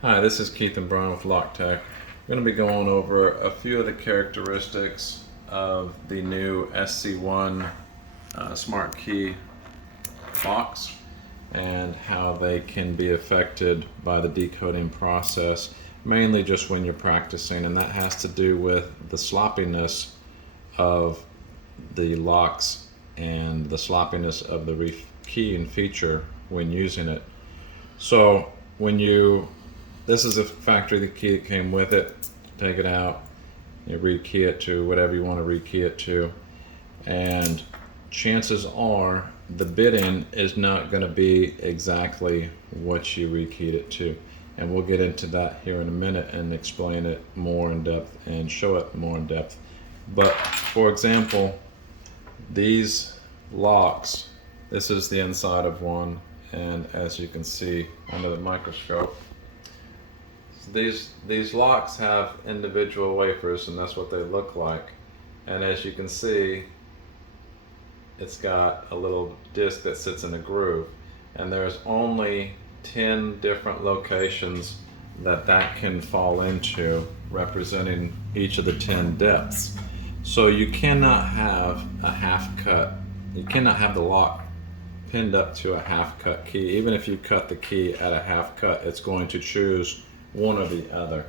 Hi, this is Keith and Brian with LockTech. We're going to be going over a few of the characteristics of the new SC1 smart key locks and how they can be affected by the decoding process, mainly just when you're practicing, and that has to do with the sloppiness of the locks and the sloppiness of the rekeying feature when using it. So this is a factory key that came with it. Take it out, you rekey it to whatever you want to rekey it to, and chances are the bidding is not going to be exactly what you rekeyed it to. And we'll get into that here in a minute and explain it more in depth and show it more in depth. But for example, these locks, this is the inside of one, and as you can see under the microscope, these locks have individual wafers, and that's what they look like. And as you can see, it's got a little disc that sits in a groove, and there's only 10 different locations that can fall into, representing each of the 10 depths. So you cannot have a half cut. You cannot have the lock pinned up to a half cut key. Even if you cut the key at a half cut, it's going to choose one or the other.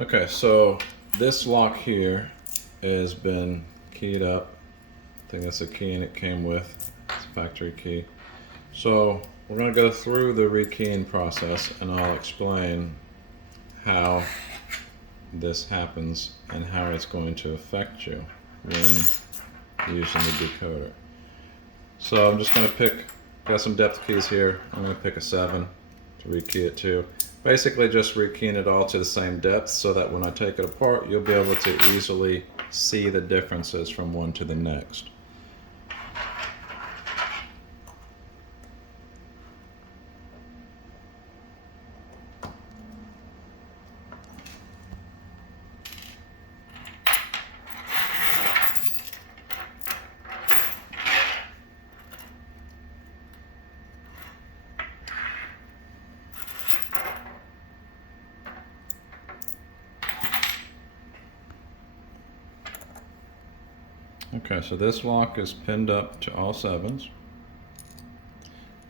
Okay, so this lock here has been keyed up. I think that's a key and it came with. It's a factory key. So we're going to go through the rekeying process, and I'll explain how this happens and how it's going to affect you when using the decoder. So I'm just going to got some depth keys here. I'm going to pick a 7 to rekey it to. Basically just rekeying it all to the same depth so that when I take it apart, you'll be able to easily see the differences from one to the next. Okay, so this lock is pinned up to all 7s.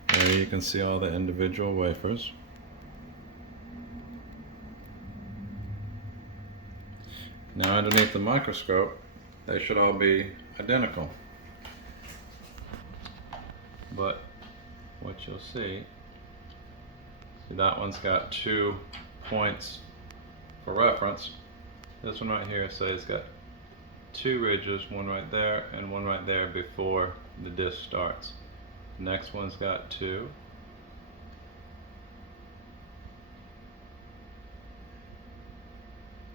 There you can see all the individual wafers. Now underneath the microscope, they should all be identical. But what you'll see that one's got 2 points for reference. This one right here says it's got 2 ridges, one right there and one right there before the disc starts. Next one's got 2.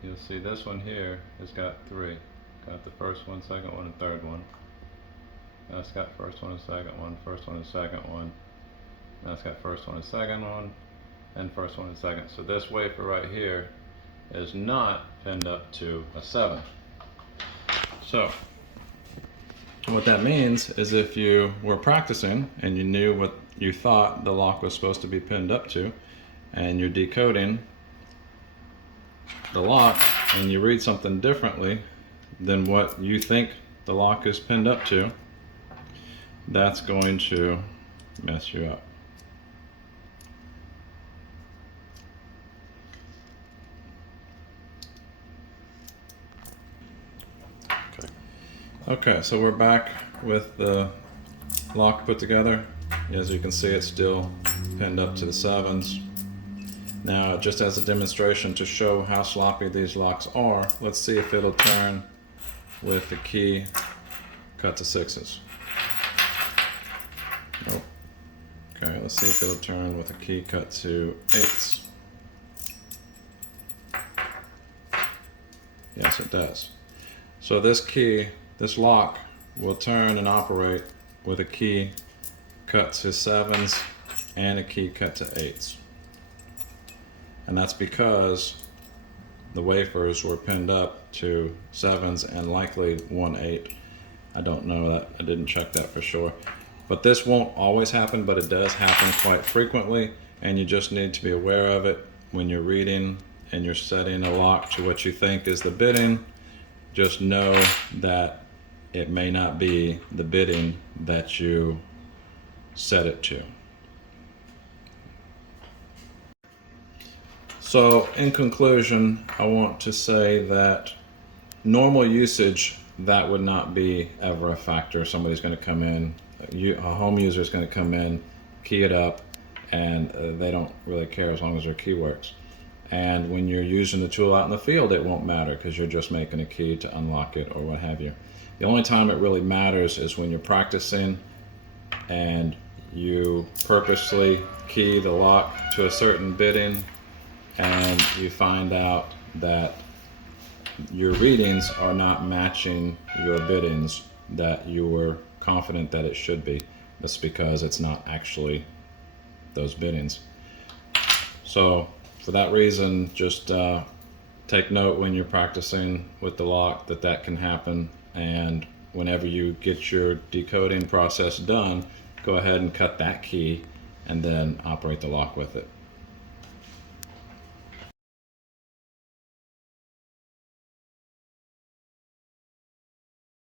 You'll see this one here has got 3. Got the first one, second one, and third one. Now it's got first one and second one, first one and second one. Now it's got first one and second one, and first one and second. So this wafer right here is not pinned up to a 7. So what that means is if you were practicing and you knew what you thought the lock was supposed to be pinned up to, and you're decoding the lock and you read something differently than what you think the lock is pinned up to, that's going to mess you up. Okay, so we're back with the lock put together. As you can see, it's still pinned up to the 7s. Now, just as a demonstration to show how sloppy these locks are, let's see if it'll turn with the key cut to 6s. Nope. Okay, let's see if it'll turn with a key cut to 8s. Yes, it does. So this lock will turn and operate with a key cut to 7s and a key cut to 8s. And that's because the wafers were pinned up to 7s and likely 1/8. I don't know that, I didn't check that for sure. But this won't always happen, but it does happen quite frequently. and you just need to be aware of it when you're reading and you're setting a lock to what you think is the bidding. Just know that it may not be the bidding that you set it to. So in conclusion, I want to say that normal usage, that would not be ever a factor. Somebody's going to come in, a home user is going to come in, key it up, and they don't really care as long as their key works. And when you're using the tool out in the field, it won't matter because you're just making a key to unlock it or what have you. The only time it really matters is when you're practicing and you purposely key the lock to a certain bidding and you find out that your readings are not matching your biddings that you were confident that it should be. That's because it's not actually those biddings. So for that reason, just take note when you're practicing with the lock that can happen, and whenever you get your decoding process done, go ahead and cut that key and then operate the lock with it.